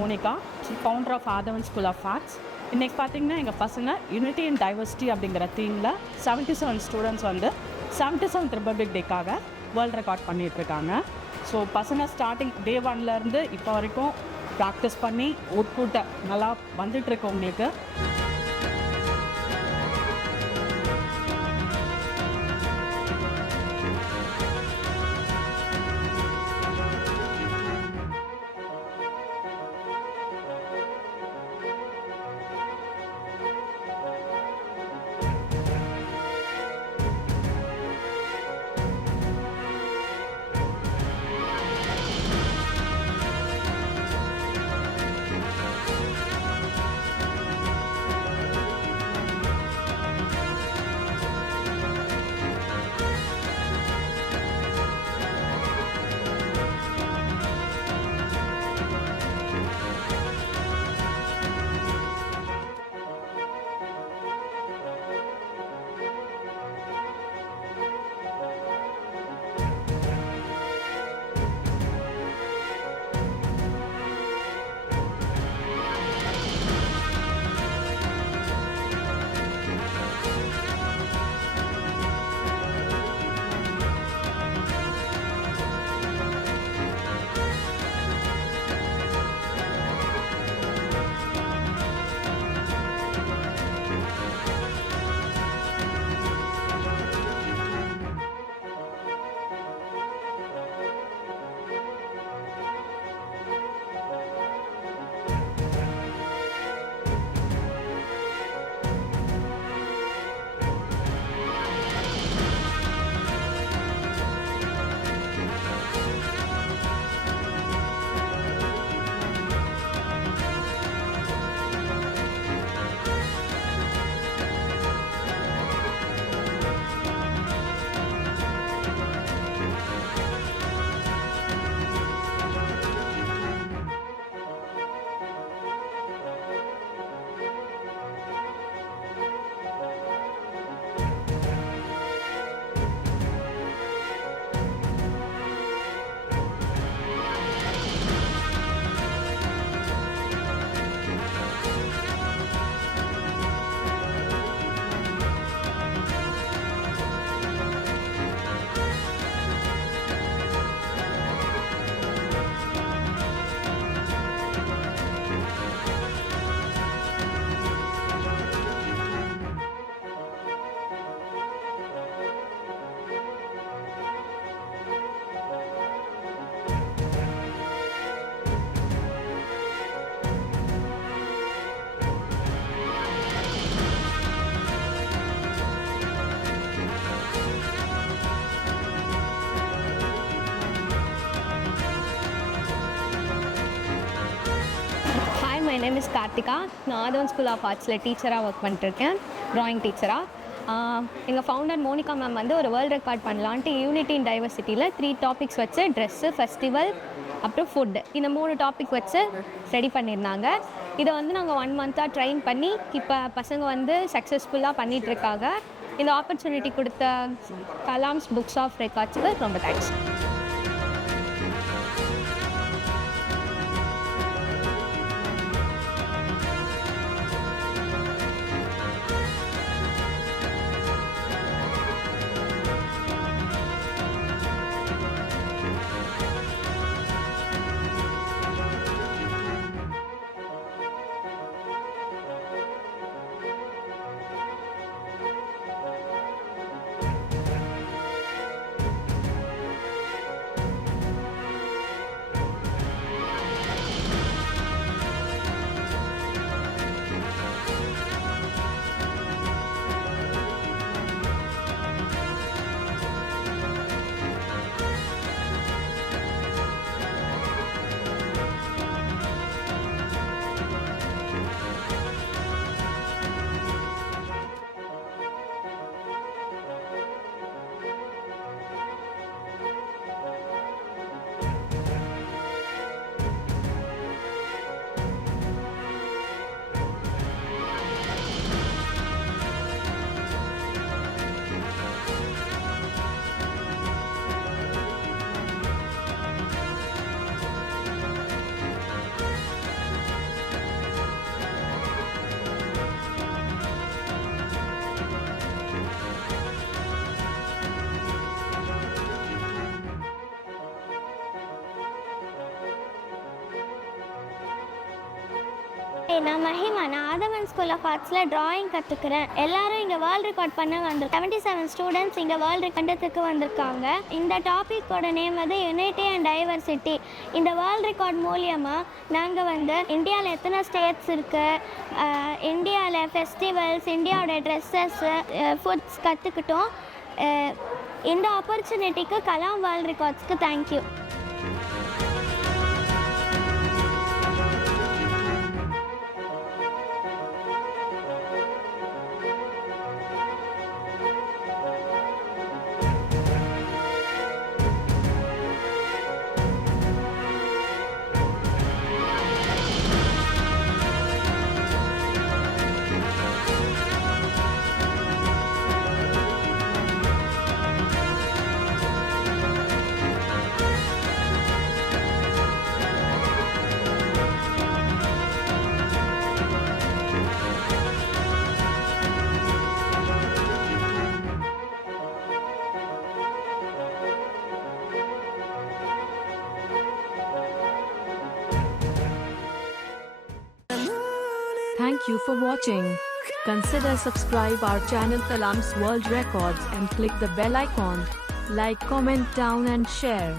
Monica, founder of Audhavan School of Arts. இன்னைக்கு பார்த்தீங்கன்னா எங்கள் பசங்க யூனிட்டி அண்ட் டைவர்சிட்டி அப்படிங்கிற தீமில் 77 ஸ்டூடெண்ட்ஸ் வந்து 77th ரிப்பப்ளிக் டேக்காக வேர்ல்ட் ரெக்கார்ட் பண்ணிகிட்ருக்காங்க. ஸோ பசங்க ஸ்டார்டிங் டே 1லேருந்து இப்போ வரைக்கும் ப்ராக்டிஸ் பண்ணி அவுட்புட்டை நல்லா வந்துட்டுருக்கு உங்களுக்கு. My name is Karthika. நான் ஆதவன் ஸ்கூல் ஆஃப் ஆர்ட்ஸில் டீச்சராக ஒர்க் பண்ணிட்டுருக்கேன், ட்ராயிங் டீச்சராக. எங்கள் ஃபவுண்டர் மோனிகா மேம் வந்து ஒரு வேர்ல்டு ரெக்கார்ட் பண்ணலான்ட்டு யூனிட்டி இன் டைவர்சிட்டியில் 3 டாபிக்ஸ் வச்சு ட்ரெஸ்ஸு, ஃபெஸ்டிவல், அப்புறம் ஃபுட்டு, இந்த 3 டாபிக் வச்சு ரெடி பண்ணியிருந்தாங்க. இதை வந்து நாங்கள் 1 மந்த்தாக ட்ரெயின் பண்ணி இப்போ பசங்க வந்து சக்ஸஸ்ஃபுல்லாக பண்ணிகிட்ருக்காங்க. இந்த ஆப்பர்ச்சுனிட்டி கொடுத்த கலாம்ஸ் புக்ஸ் ஆஃப் ரெக்கார்ட்ஸுக்கு ரொம்ப தேங்க்ஸ். நான் மஹிமா, நான் ஆதவன் ஸ்கூல் ஆஃப் ஆர்ட்ஸில் ட்ராயிங் கற்றுக்கிறேன். எல்லாரும் இங்கே வேர்ல்ட் ரெக்கார்ட் பண்ண 77 ஸ்டூடெண்ட்ஸ் இங்கே வேர்ல்டு ரெக்கார்டுக்கு வந்திருக்காங்க. இந்த டாப்பிக்கோட நேம் வந்து யூனிட்டி அண்ட் டைவர்சிட்டி. இந்த வேர்ல்ட் ரெக்கார்ட் மூலியமாக நாங்கள் இந்தியாவில் எத்தனை ஸ்டேட்ஸ் இருக்குது, இந்தியாவில் ஃபெஸ்டிவல்ஸ், இந்தியாவோட ட்ரெஸ்ஸஸ்ஸு, ஃபுட்ஸ் கற்றுக்கிட்டோம். இந்த ஆப்பர்ச்சுனிட்டிக்கு கலாம் வேர்ல்ட் ரெக்கார்ட்ஸ்க்கு thank you. Thank you for watching. Consider subscribe our channel Kalams World Records and click the bell icon. Like, comment down and share.